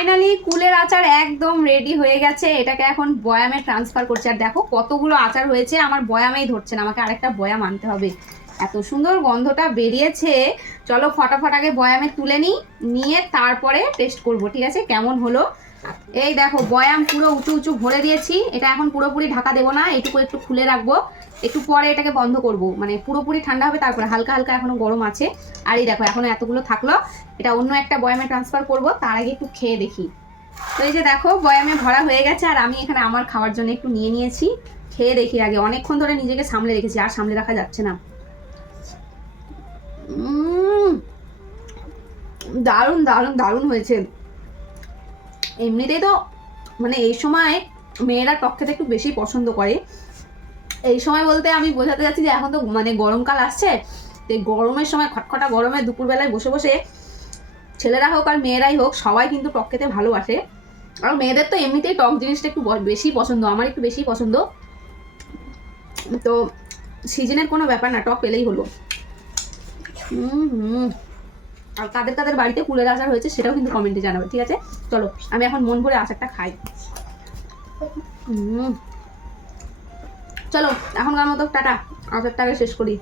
Finally কুলের আচার একদম রেডি হয়ে গেছে। এটাকে এখন বয়ামে ট্রান্সফার করছি। আর দেখো কতগুলো আচার হয়েছে, আমার বয়ামেই ধরছে না, আমাকে আরেকটা বয়াম আনতে হবে। এত সুন্দর গন্ধটা বেরিয়েছে। চলো ফটাফট আগে বয়ামে তুলে নিয়ে তারপরে টেস্ট করব, ঠিক আছে কেমন হলো। এই দেখো বয়াম পুরো উঁচু উঁচু ভরে দিয়েছি। এটা এখন পুরোপুরি ঢাকা দেবো না, এইটুকু একটু খুলে রাখবো, একটু পরে এটাকে বন্ধ করব, মানে পুরোপুরি ঠান্ডা হবে তারপরে। হালকা হালকা এখনো গরম আছে। আর এই দেখো এখনো এতগুলো থাকলো, এটা অন্য একটা বয়ামে ট্রান্সফার করব, তার আগে একটু খেয়ে দেখি। তো এই যে দেখো বয়ামে ভরা হয়ে গেছে, আর আমি এখানে আমার খাওয়ার জন্য একটু নিয়ে নিয়েছি। খেয়ে দেখি আগে, অনেকক্ষণ ধরে নিজেকে সামলে রেখেছি, আর সামলে রাখা যাচ্ছে না। দারুণ দারুণ দারুণ হয়েছে। এমনিতেই তো মানে এই সময় মেয়েরা টক খেতে একটু বেশি পছন্দ করে। এই সময় বলতে আমি বোঝাতে যাচ্ছি যে এখন তো মানে গরমকাল আসছে, তো এই গরমের সময় খটখটা গরমে দুপুরবেলায় বসে বসে ছেলেরা হোক আর মেয়েরাই হোক সবাই কিন্তু টক খেতে ভালোবাসে। আর মেয়েদের তো এমনিতেই টক জিনিসটা একটু বেশি পছন্দ, আমার একটু বেশি পছন্দ। তো সিজনের কোনো ব্যাপার না, টক পেলেই হলো। আর কাদের কাদের বাড়িতে কুলের আচার হয়েছে সেটাও কিন্তু কমেন্টে জানাবে, ঠিক আছে। চলো আমি এখন মন ভরে আচারটা খাই। চলো এখনকার মতো টাটা, আচারটাকে শেষ করি।